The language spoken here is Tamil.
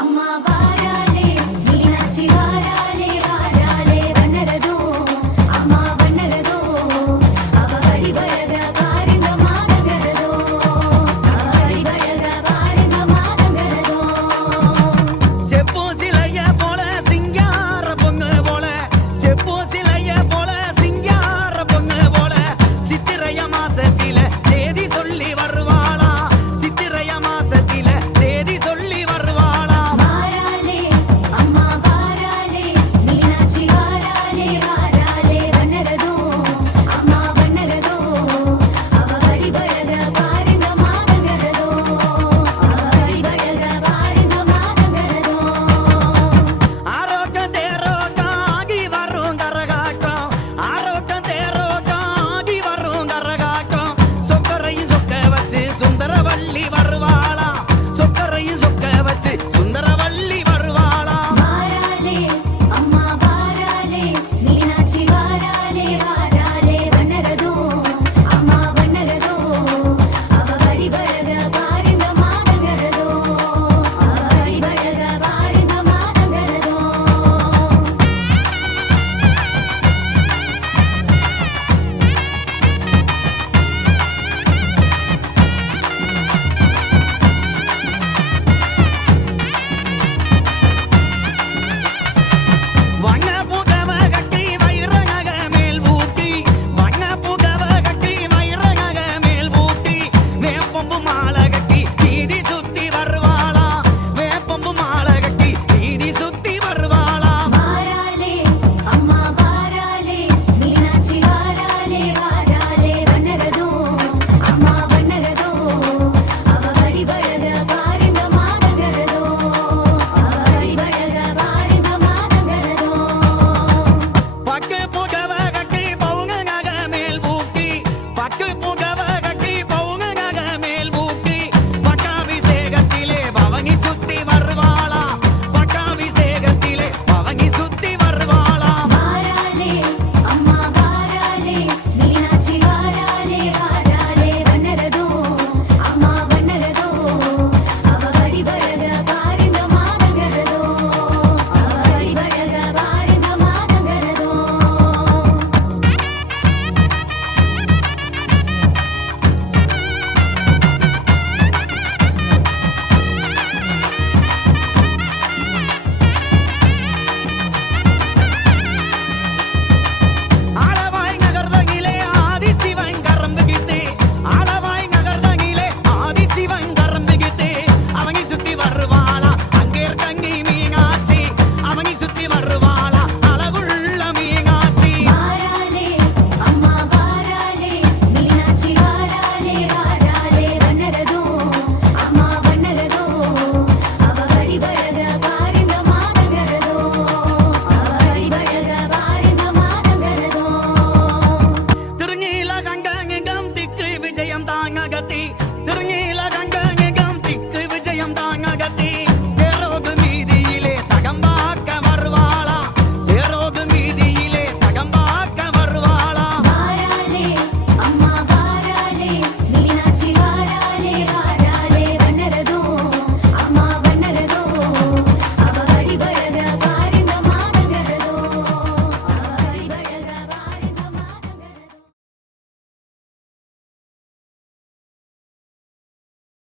அம்மா வாராளே மீனாட்சி வாராளே வாராளே வண்ணரதோ அம்மா வண்ணரதோ அவ வடிவழக பாருங்க மாதங்கரதோ அவ வடிவழக பாருங்க மாதங்கரதோ செப்போ சிலைய போல சிங்கார பொண்ணு போல செப்போ சிலைய போல சிங்கார பொண்ணு போல சித்திரைய மாசத்தில சேதி சொல்லி வருவாளா சித்திரைய மாசத்தில சேதி சொல்லி வருவாளா வாராளே அம்மா வாராளே மீனாட்சி வாராளே வாராளே வண்ணரதோ அம்மா வண்ணரதோ அவ வடிவழக பாருங்க மாதங்கரதோ அவ வடிவழக பாருங்க மாதங்கரதோ ஆரோக்கம் தேரோக்கம் ஆகி வரும் கரகாட்டம் ஆரோக்கம் தேரோக்கம் ஆகி வரும் கரகாட்டம் சொக்கரையும் சொக்க வச்சு சுந்தரவள்ளி வருவாளா சொக்கரையும் சொக்க வச்சு சுந்தரவள்ளி வருவாளா வாராளே அம்மா வாராளே மீனாட்சி வாராளே வாராளே வண்ணரதோ அம்மா வண்ணரதோ அவ வடிவழக பாருங்க மாதங்கரதோ அவ வடிவழக பாருங்க மாதங்கரதோ வண்ண புகவ கட்டி வைரநக மேல் ஊட்டி வண்ண புகவ கட்டி வைரநக மேல் ஊட்டி வேப்பம்பு மாலை கட்டி வீதி சுத்தி வருவாளா வேப்பம்பு மாலை கட்டி வீதி சுத்தி வருவாளா வாராளே அம்மா வாராளே மீனாட்சி வாராளே வாராளே வண்ணரதோ அம்மா வண்ணரதோ அவ வடிவழக பாருங்க மாதங்கரதோ அவ வடிவழக பாருங்க மாதங்கரதோ பட்டு புகவ கட்டி பவுங்க நக மேல் ஊட்டி பட்டு புகவ கட்டி பவுங்க நக மேல் ஊட்டி பட்டாபிஷேகத்திலே பவனி சுத்தி வருவாளா பட்டாபிஷேகத்திலே பவனி சுத்தி வருவாளா வாராளே அம்மா வாராளே மீனாட்சி வாராளே வாராளே வண்ணரதோ அம்மா வண்ணரதோ அவ வடிவழக பாருங்க மாதங்கரதோ அவ வடிவழக பாருங்க மாதங்கரதோ ஆளவாய் நகர்தகிலே ஆதிசிவன் கரம்புகித்தே ஆளவாய் நகர்தகிலே ஆதிசிவன் கரம்புகித்தே அவனி சுத்தி வருவாளா அங்கே தங்கி மீனாட்சி அவனி சுத்தி வருவாளா அழகுள்ள மீனாட்சி வாராளே அம்மா வாராளே மீனாட்சி வாராளே வாராளே வண்ணரதோ அம்மா வண்ணரதோ அவ வடிவழக பாருங்க மாதங்கரதோ அவ வடிவழக பாருங்க மாதங்கரதோ திருநீல கண்டங்கம் திக்கு விஜயம் தாங்ககத்தி